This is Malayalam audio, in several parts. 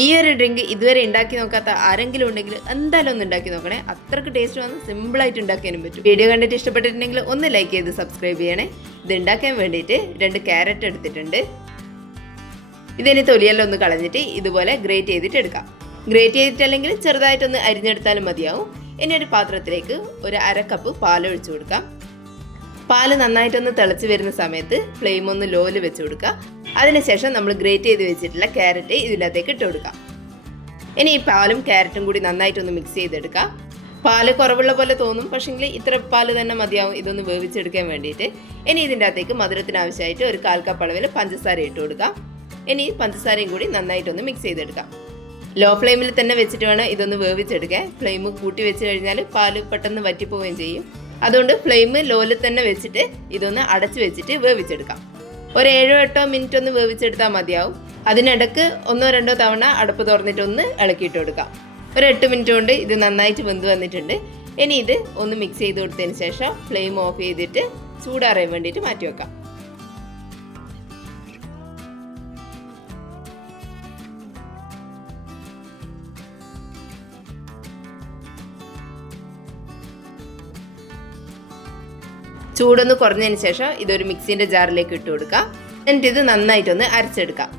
ഈ ഒരു ഡ്രിങ്ക് ഇതുവരെ ഉണ്ടാക്കി നോക്കാത്ത ആരെങ്കിലും ഉണ്ടെങ്കിൽ എന്തായാലും ഒന്ന് ഉണ്ടാക്കി നോക്കണേ. അത്രക്ക് ടേസ്റ്റ് വന്ന് സിമ്പിളായിട്ട് ഉണ്ടാക്കാനും പറ്റും. വീഡിയോ കണ്ടിട്ട് ഇഷ്ടപ്പെട്ടിട്ടുണ്ടെങ്കിൽ ഒന്ന് ലൈക്ക് ചെയ്ത് സബ്സ്ക്രൈബ് ചെയ്യണേ. ഇത് ഉണ്ടാക്കാൻ വേണ്ടിയിട്ട് 2 ക്യാരറ്റ് എടുത്തിട്ടുണ്ട്. ഇതിന് തൊലിയെല്ലാം ഒന്ന് കളഞ്ഞിട്ട് ഇതുപോലെ ഗ്രേറ്റ് ചെയ്തിട്ട് എടുക്കാം. ഗ്രേറ്റ് ചെയ്തിട്ടല്ലെങ്കിൽ ചെറുതായിട്ടൊന്ന് അരിഞ്ഞെടുത്താലും മതിയാവും. ഇനി ഒരു പാത്രത്തിലേക്ക് ഒരു 1/2 കപ്പ് പാൽ ഒഴിച്ചു കൊടുക്കാം. പാല് നന്നായിട്ടൊന്ന് തിളച്ച് വരുന്ന സമയത്ത് ഫ്ലെയിം ഒന്ന് ലോയിൽ വെച്ച് കൊടുക്കുക. അതിനുശേഷം നമ്മൾ ഗ്രേറ്റ് ചെയ്ത് വെച്ചിട്ടുള്ള ക്യാരറ്റ് ഇതിനകത്തേക്ക് ഇട്ട് കൊടുക്കാം. ഇനി ഈ പാലും ക്യാരറ്റും കൂടി നന്നായിട്ടൊന്ന് മിക്സ് ചെയ്തെടുക്കാം. പാല് കുറവുള്ള പോലെ തോന്നും, പക്ഷേങ്കിൽ ഇത്ര പാല് തന്നെ മതിയാവും ഇതൊന്ന് വേവിച്ചെടുക്കാൻ വേണ്ടിയിട്ട്. ഇനി ഇതിൻ്റെ അകത്തേക്ക് മധുരത്തിന് ആവശ്യമായിട്ട് ഒരു 1/4 കപ്പ് അളവിൽ പഞ്ചസാര ഇട്ട് കൊടുക്കാം. ഇനി പഞ്ചസാരയും കൂടി നന്നായിട്ടൊന്ന് മിക്സ് ചെയ്തെടുക്കാം. ലോ ഫ്ലെയിമിൽ തന്നെ വെച്ചിട്ട് വേണം ഇതൊന്ന് വേവിച്ചെടുക്കാൻ. ഫ്ലെയിം കൂട്ടി വെച്ച് കഴിഞ്ഞാൽ പാല് പെട്ടെന്ന് വറ്റിപ്പോവുകയും ചെയ്യും. അതുകൊണ്ട് ഫ്ലെയിം ലോയിൽ തന്നെ വെച്ചിട്ട് ഇതൊന്ന് അടച്ചു വെച്ചിട്ട് വേവിച്ചെടുക്കാം. ഒരു 7-8 മിനിറ്റ് ഒന്ന് വേവിച്ചെടുത്താൽ മതിയാവും. അതിനിടക്ക് 1-2 തവണ അടുപ്പ് തുറന്നിട്ട് ഒന്ന് ഇളക്കിയിട്ട് കൊടുക്കാം. ഒരു 8 മിനിറ്റ് കൊണ്ട് ഇത് നന്നായിട്ട് വെന്ത് വന്നിട്ടുണ്ട്. ഇനി ഇത് ഒന്ന് മിക്സ് ചെയ്ത് കൊടുത്തതിന് ശേഷം ഫ്ലെയിം ഓഫ് ചെയ്തിട്ട് ചൂടാറാൻ വേണ്ടിയിട്ട് മാറ്റി വെക്കാം. ചൂടൊന്ന് കുറഞ്ഞതിന് ശേഷം ഇതൊരു മിക്സിൻ്റെ ജാറിലേക്ക് ഇട്ട് കൊടുക്കാം. എന്നിട്ട് ഇത് നന്നായിട്ടൊന്ന് അരച്ചെടുക്കാം.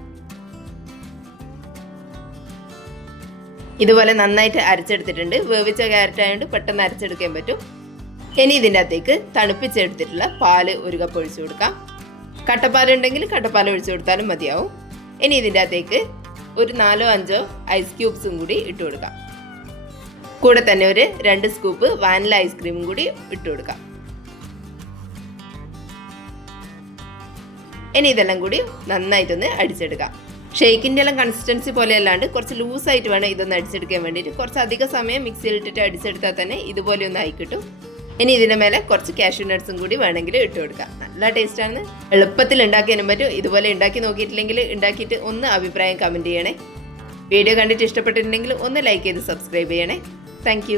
ഇതുപോലെ നന്നായിട്ട് അരച്ചെടുത്തിട്ടുണ്ട്. വേവിച്ച ക്യാരറ്റ് ആയതുകൊണ്ട് പെട്ടെന്ന് അരച്ചെടുക്കാൻ പറ്റും. ഇനി ഇതിൻ്റെ അകത്തേക്ക് തണുപ്പിച്ചെടുത്തിട്ടുള്ള പാല് 1 കപ്പ് ഒഴിച്ചു കൊടുക്കാം. കട്ടപ്പാലുണ്ടെങ്കിൽ കട്ടപ്പാൽ ഒഴിച്ചു കൊടുത്താലും മതിയാവും. ഇനി ഇതിൻ്റെ അകത്തേക്ക് ഒരു 4-5 ഐസ് ക്യൂബ്സും കൂടി ഇട്ട് കൊടുക്കാം. കൂടെ തന്നെ ഒരു 2 സ്കൂപ്പ് വാനില ഐസ്ക്രീമും കൂടി ഇട്ട് കൊടുക്കാം. ഇനി ഇതെല്ലാം കൂടി നന്നായിട്ടൊന്ന് അടിച്ചെടുക്കാം. ഷേക്കിൻ്റെ എല്ലാം കൺസിസ്റ്റൻസി പോലെ അല്ലാണ്ട് കുറച്ച് ലൂസായിട്ട് വേണം ഇതൊന്ന് അടിച്ചെടുക്കാൻ വേണ്ടിയിട്ട്. കുറച്ച് അധിക സമയം മിക്സിയിൽ ഇട്ടിട്ട് അടിച്ചെടുത്താൽ തന്നെ ഇതുപോലെ ഒന്ന് ആയി കിട്ടും. ഇനി ഇതിൻ്റെ മേലെ കുറച്ച് കാഷ്യൂ നട്ട്സും കൂടി വേണമെങ്കിൽ ഇട്ട് കൊടുക്കാം. നല്ല ടേസ്റ്റാണ്, എളുപ്പത്തിൽ ഉണ്ടാക്കാനും പറ്റും. ഇതുപോലെ ഉണ്ടാക്കി നോക്കിയിട്ടില്ലെങ്കിൽ ഉണ്ടാക്കിയിട്ട് ഒന്ന് അഭിപ്രായം കമൻറ്റ് ചെയ്യണേ. വീഡിയോ കണ്ടിട്ട് ഇഷ്ടപ്പെട്ടിട്ടുണ്ടെങ്കിൽ ഒന്ന് ലൈക്ക് ചെയ്ത് സബ്സ്ക്രൈബ് ചെയ്യണേ. താങ്ക്